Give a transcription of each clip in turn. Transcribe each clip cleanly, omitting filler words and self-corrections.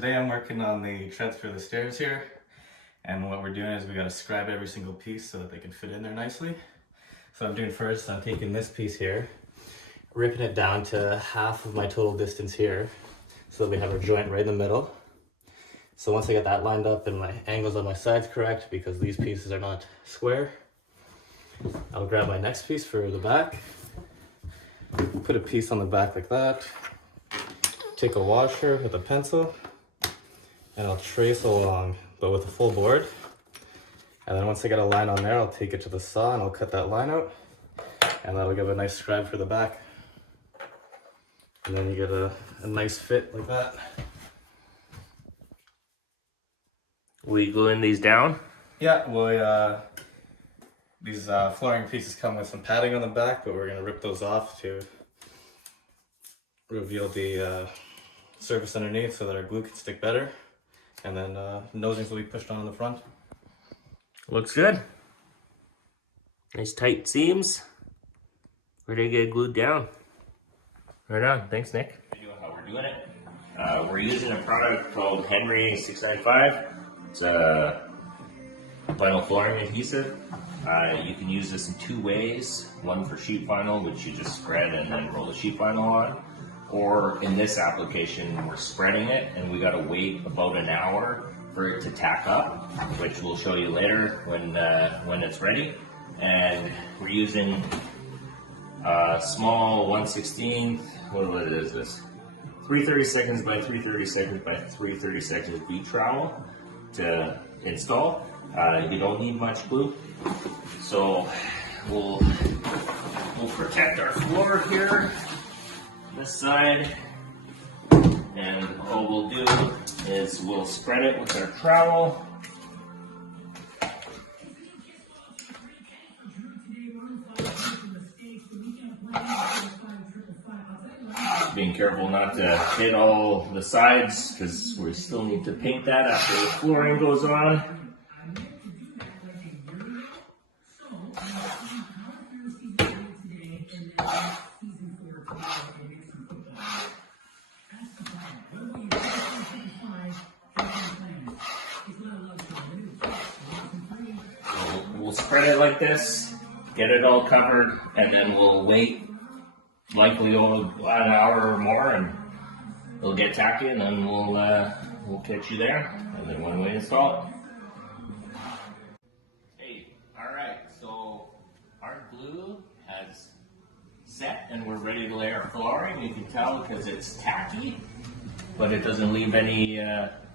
Today I'm working on the treads for the stairs here, and what we're doing is we got to scribe every single piece so that they can fit in there nicely. So I'm doing first, I'm taking this piece here, ripping it down to half of my total distance here, so that we have our joint right in the middle. So once I get that lined up and my angles on my sides correct, because these pieces are not square, I'll grab my next piece for the back, put a piece on the back like that, take a washer with a pencil, and I'll trace along, but with a full board. And then once I get a line on there, I'll take it to the saw and I'll cut that line out, and that'll give a nice scribe for the back. And then you get a nice fit like that. Will you glue these down? Yeah, well, these flooring pieces come with some padding on the back, but we're gonna rip those off to reveal the surface underneath so that our glue can stick better. And then nosings will be pushed on in the front. Looks good. Nice tight seams. Ready to get glued down. Right on. Thanks, Nick. How we're doing it. We're using a product called Henry 695. It's a vinyl flooring adhesive. You can use this in two ways. One for sheet vinyl, which you just spread and then roll the sheet vinyl on. Or in this application, we're spreading it and we gotta wait about an hour for it to tack up, which we'll show you later when it's ready. And we're using a small 1/16, what is this? 3/32 by 3/32 by 3/32 bead trowel to install. You don't need much glue. So we'll protect our floor here, this side, and all we'll do is we'll spread it with our trowel. Being careful not to hit all the sides because we still need to paint that after the flooring goes on. We'll spread it like this, get it all covered, and then we'll wait likely an hour or more, and it'll get tacky, and then we'll catch you there, and then when we install it. Hey, all right, so our glue has set, and we're ready to lay our flooring. You can tell because it's tacky, but it doesn't leave any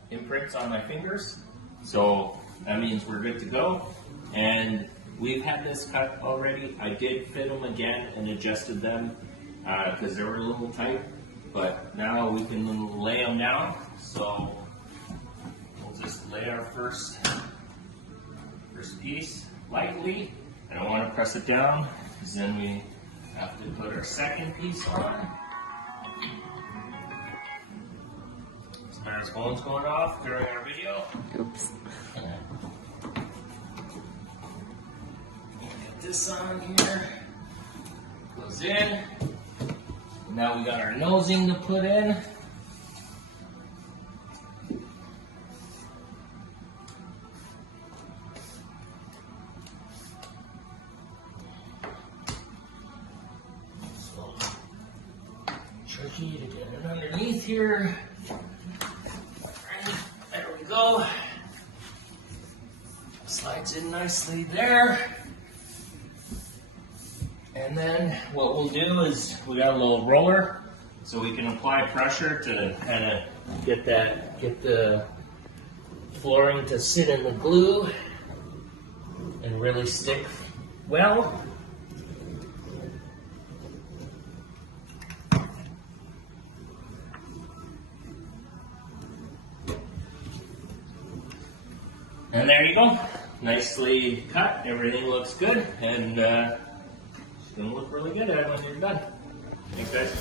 imprints on my fingers, so that means we're good to go. And we've had this cut already. I did fit them again and adjusted them because they were a little tight, but now we can lay them down. So we'll just lay our first piece lightly. I don't want to press it down because then we have to put our second piece on. There's phones going off during our video. Oops. This on here goes in. Now we got our nosing to put in. So tricky to get it underneath here. Right, there we go. Slides in nicely there. And then what we'll do is we got a little roller so we can apply pressure to kind of get the flooring to sit in the glue and really stick well. And there you go. Nicely cut. Everything looks good, and it's gonna look really good when you're done. Thanks, guys.